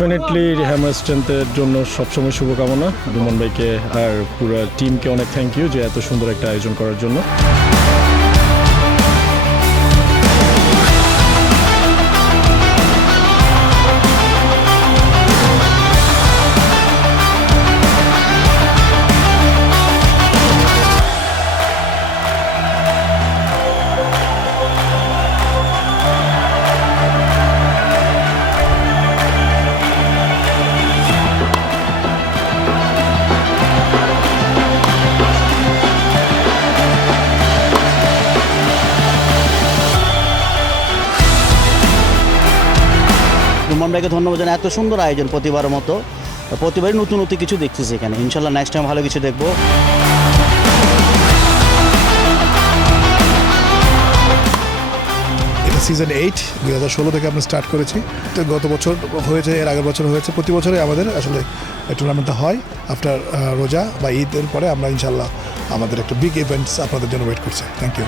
Definitely রিহামের স্ট্রেংথের জন্য সবসময় শুভকামনা। রুমন ভাইকে আর পুরো টিমকে অনেক থ্যাংক ইউ যে এত সুন্দর একটা আয়োজন করার জন্য। রুমন ভাইকে ধন্যবাদ জানাই, এত সুন্দর আয়োজন প্রতিবারের মতো। প্রতিবারই নতুন কিছু দেখতেছি এখানে, ইনশাল্লাহ নেক্সট টাইম ভালো কিছু দেখবো। এটা সিজন 8 2016 থেকে আমরা স্টার্ট করেছি। তো গত বছর হয়েছে, এর আগের বছর হয়েছে, প্রতি বছরই আমাদের আসলে টুর্নামেন্টটা হয় আফটার রোজা বা ঈদের পরে। আমরা ইনশাল্লাহ আমাদের একটা বিগ ইভেন্টস আপনাদের জন্য ওয়েট করছি। Thank you.